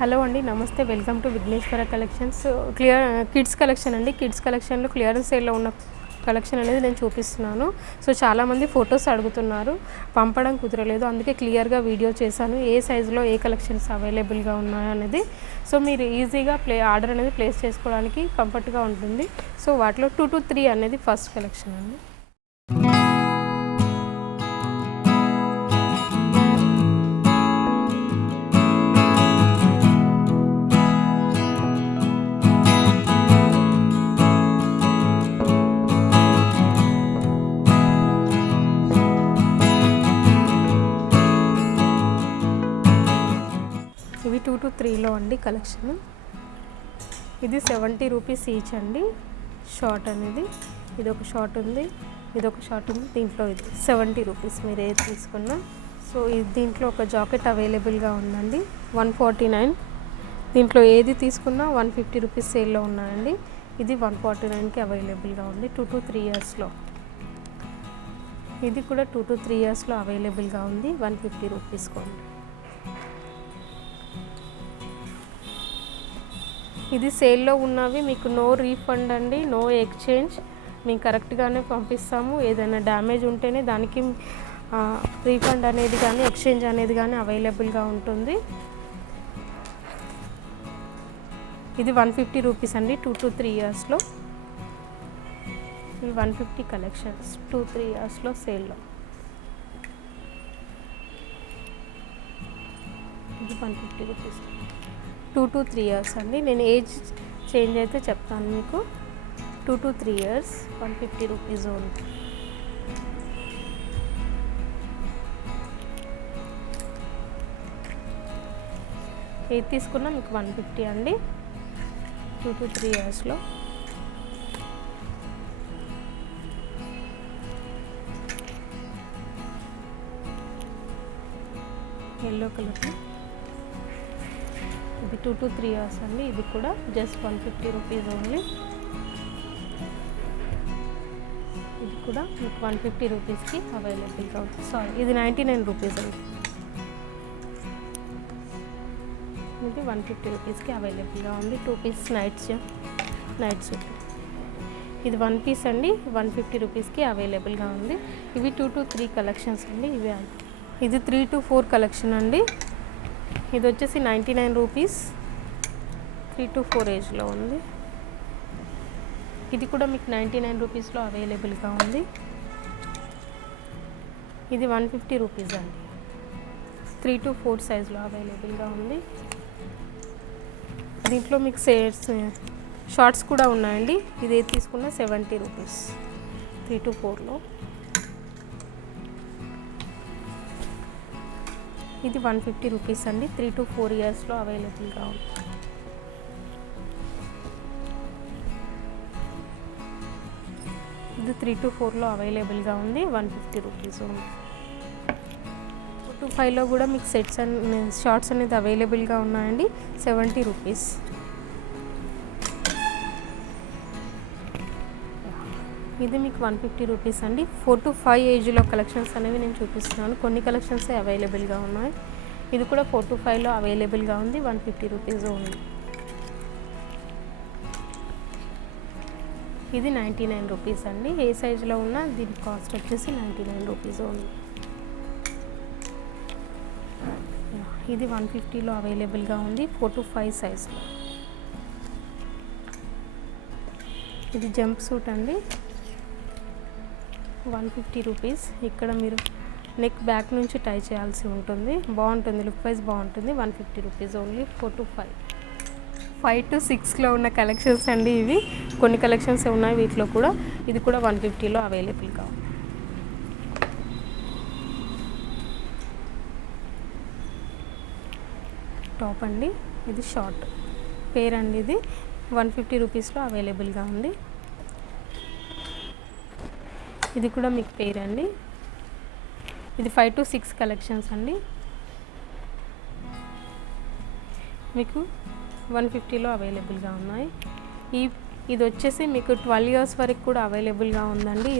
Hello అండి, నమస్తే. Welcome to Vighneshwara collections. Kids collection అండి. కిడ్స్ కలెక్షన్లో క్లియరెన్స్ సేల్లో ఉన్న కలెక్షన్ అనేది నేను చూపిస్తున్నాను. సో చాలామంది ఫొటోస్ అడుగుతున్నారు, పంపడం కుదరలేదు, అందుకే క్లియర్గా వీడియో చేశాను ఏ సైజులో ఏ కలెక్షన్స్ అవైలబుల్గా ఉన్నాయో అనేది. సో మీరు ఈజీగా ఆర్డర్ అనేది ప్లేస్ చేసుకోవడానికి కంఫర్ట్గా ఉంటుంది. సో వాటిలో 2 to 3 అనేది ఫస్ట్ కలెక్షన్ అండి. ఇవి 2 to 3లో అండి కలెక్షన్. ఇది 70 రూపీస్ ఈచ్ అండి. షార్ట్ అనేది ఇది ఒక షార్ట్ ఉంది, ఇది ఒక షార్ట్ ఉంది. దీంట్లో ఇది 70 రూపీస్ మీరు ఏది తీసుకున్నా. సో దీంట్లో ఒక జాకెట్ అవైలబుల్గా ఉందండి 149. దీంట్లో ఏది తీసుకున్నా 150 రూపీస్ సేల్లో ఉన్నాయండి. ఇది 149కి అవైలబుల్గా ఉంది 2 to 3 ఇయర్స్లో. ఇది కూడా 2 to 3 ఇయర్స్లో అవైలబుల్గా ఉంది 150 రూపీస్కి ఉంది. ఇది సేల్లో ఉన్నవి మీకు నో రీఫండ్ అండి, నో ఎక్స్చేంజ్. మేము కరెక్ట్గానే పంపిస్తాము. ఏదైనా డ్యామేజ్ ఉంటేనే దానికి రీఫండ్ అనేది కానీ ఎక్స్చేంజ్ అనేది కానీ అవైలబుల్గా ఉంటుంది. ఇది 150 రూపీస్ అండి 2 to 3 ఇయర్స్లో. ఈ 150 కలెక్షన్స్ 2-3 ఇయర్స్లో సేల్లో. ఇది 150 రూపీస్ 2 to 3 ఇయర్స్ అండి. నేను ఏజ్ చేంజ్ అయితే చెప్తాను మీకు. 2 to 3 ఇయర్స్ 150 రూపీస్ ఓన్లీ. ఏది తీసుకున్నా మీకు 150 అండి 2 to 3 ఇయర్స్లో. ఎల్లో కలర్ ఇది 2 to 3 ఇయర్స్ అండి. ఇది కూడా జస్ట్ 150 రూపీస్ ఓన్లీ. ఇది కూడా మీకు 150 రూపీస్కి అవైలబుల్గా ఉంది. సారీ, ఇది 99 రూపీస్ అండి. ఇది 150 రూపీస్కి అవైలబుల్గా ఉంది. 2 పీస్ నైట్ సూట్. ఇది 1 పీస్ అండి 150 రూపీస్కి అవైలబుల్గా ఉంది. ఇవి 2 to 3 కలెక్షన్స్ అండి. ఇది 3 to 4 కలెక్షన్ అండి. ఇది వచ్చేసి 99 రూపీస్ 3 to 4 ఏజ్లో ఉంది. ఇది కూడా మీకు 99 రూపీస్లో అవైలబుల్గా ఉంది. ఇది 150 రూపీస్ అండి 3 to 4 సైజ్లో అవైలబుల్గా ఉంది. దీంట్లో మీకు షార్ట్స్ కూడా ఉన్నాయండి. ఇది ఏది తీసుకున్నా 70 రూపీస్ 3 to 4లో. ఇది 150 రూపీస్ అండి 3 to 4 ఇయర్స్లో అవైలబుల్గా ఉంది. ఇది 3 to 4లో అవైలబుల్గా ఉంది 150 రూపీస్ ఉంది. 2 to 5లో కూడా మీకు సెట్స్ అండ్ షార్ట్స్ అనేది అవైలబుల్గా ఉన్నాయండి 70 రూపీస్. ఇది మీకు 150 రూపీస్ అండి. 4 to 5 ఏజ్లో కలెక్షన్స్ అనేవి నేను చూపిస్తున్నాను. కొన్ని కలెక్షన్స్ అవైలబుల్గా ఉన్నాయి. ఇది కూడా 4 to 5లో అవైలబుల్గా ఉంది 150 రూపీస్ ఉంది. ఇది 99 రూపీస్ అండి. ఏ సైజులో ఉన్నా దీని కాస్ట్ వచ్చేసి 99 రూపీస్ ఉంది. ఇది 150లో అవైలబుల్గా ఉంది 4 to 5 సైజ్లో. ఇది జంప్ సూట్ అండి 150 రూపీస్. ఇక్కడ మీరు నెక్ బ్యాక్ నుంచి టై చేయాల్సి ఉంటుంది. బాగుంటుంది, లుక్ వైజ్ బాగుంటుంది. 150 రూపీస్ ఓన్లీ 4 to 5. 5 to 6లో ఉన్న కలెక్షన్స్ అండి ఇవి. కొన్ని కలెక్షన్స్ ఉన్నాయి వీటిలో కూడా. ఇది కూడా 150లో అవైలబుల్గా ఉంది. టాప్ అండి, ఇది షార్ట్ పేర్ అండి. ఇది 150 రూపీస్లో అవైలబుల్గా ఉంది. ఇది కూడా మీకు పేర్ అండి. ఇది 5 to 6 కలెక్షన్స్ అండి. మీకు 150లో అవైలబుల్గా ఉన్నాయి. ఇది వచ్చేసి మీకు 12 ఇయర్స్ వరకు కూడా అవైలబుల్గా ఉందండి.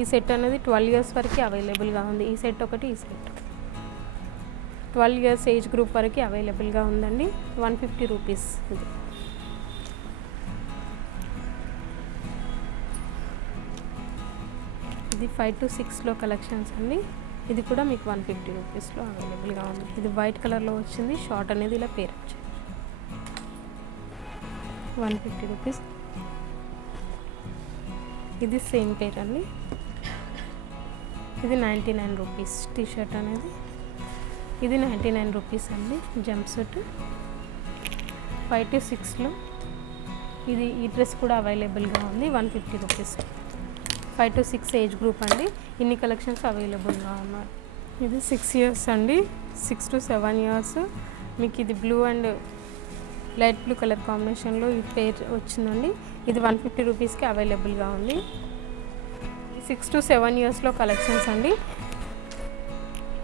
ఈ సెట్ అనేది 12 ఇయర్స్ వరకు అవైలబుల్గా ఉంది. ఈ సెట్ ఒకటి, ఈ సెట్. 12 ఇయర్స్ ఏజ్ గ్రూప్ వరకు అవైలబుల్గా ఉందండి. 150 రూపీస్. ఇది 5 to 6లో కలెక్షన్స్ అండి. ఇది కూడా మీకు 150 రూపీస్లో అవైలబుల్గా ఉంది. ఇది వైట్ కలర్లో వచ్చింది. షార్ట్ అనేది ఇలా పేర్ వచ్చేది. 150 రూపీస్. ఇది సేమ్ పేర్ అండి. ఇది 99 రూపీస్ టీ షర్ట్ అనేది. ఇది 99 రూపీస్ అండి జంప్ సూట్. 5 to 6లో ఇది ఈ డ్రెస్ కూడా అవైలబుల్గా ఉంది. 150 రూపీస్. 5 to 6 ఏజ్ గ్రూప్ అండి. ఇన్ని కలెక్షన్స్ అవైలబుల్గా ఉన్నాయి. ఇది 6 ఇయర్స్ అండి. 6 to 7 ఇయర్స్. మీకు ఇది blue and light blue colour కాంబినేషన్లో ఈ పేర్ వచ్చిందండి. ఇది 150 రూపీస్కి అవైలబుల్గా ఉంది. 6 to 7 ఇయర్స్లో కలెక్షన్స్ అండి.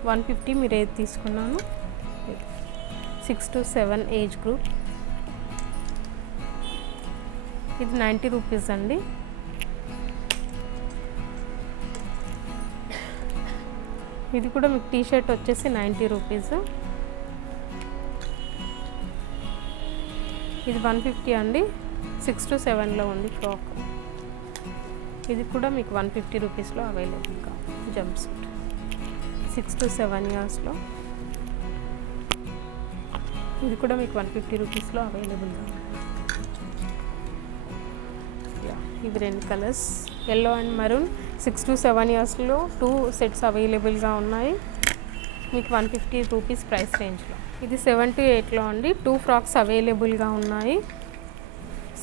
150 మీరు ఏది తీసుకున్నాను. 6 to 7 ఏజ్ గ్రూప్. ఇది 90 రూపీస్ అండి. ఇది కూడా మీకు టీ షర్ట్ వచ్చేసి 90 రూపీస్. ఇది 150 అండి. 6 to 7లో ఉంది ఫ్రాక్. ఇది కూడా మీకు 150 రూపీస్లో అవైలబుల్గా జంప్ సూట్. 6 to 7 ఇయర్స్లో ఇది కూడా మీకు 150 రూపీస్లో అవైలబుల్గా ఉంది. ఇవి 2 colours, yellow and maroon. 6 to 7 ఇయర్స్లో 2 సెట్స్ అవైలబుల్గా ఉన్నాయి. మీకు 150 రూపీస్ ప్రైస్ రేంజ్లో. ఇది 7 to 8లో అండి. 2 ఫ్రాక్స్ అవైలబుల్గా ఉన్నాయి.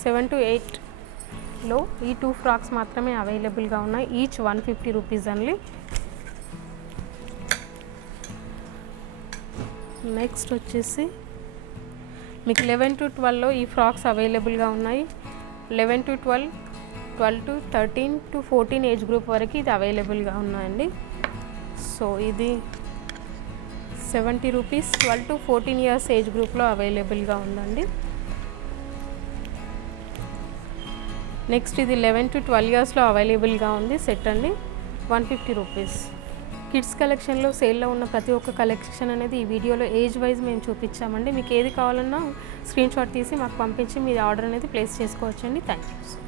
7 to 8లో ఈ 2 ఫ్రాక్స్ మాత్రమే అవైలబుల్గా ఉన్నాయి. ఈచ్ 150 రూపీస్ అండి. నెక్స్ట్ వచ్చేసి మీకు 11 to 12లో ఈ ఫ్రాక్స్ అవైలబుల్గా ఉన్నాయి. 11 to 12, 12 to 13 to 14 age group వరకు ఇది అవైలబుల్గా ఉన్నాయండి. సో ఇది 70 రూపీస్. 12 to 14 ఇయర్స్ ఏజ్ గ్రూప్లో అవైలబుల్గా ఉందండి. నెక్స్ట్ ఇది 11 to 12 ఇయర్స్లో అవైలబుల్గా ఉంది సెట్ అండి. 150 రూపీస్. కిడ్స్ కలెక్షన్లో సేల్లో ఉన్న ప్రతి ఒక్క కలెక్షన్ అనేది ఈ వీడియోలో ఏజ్ వైజ్ మేము చూపించామండి. మీకు ఏది కావాలన్నా స్క్రీన్ షాట్ తీసి మాకు పంపించి మీ ఆర్డర్ అనేది ప్లేస్ చేసుకోవచ్చండి. Thank you.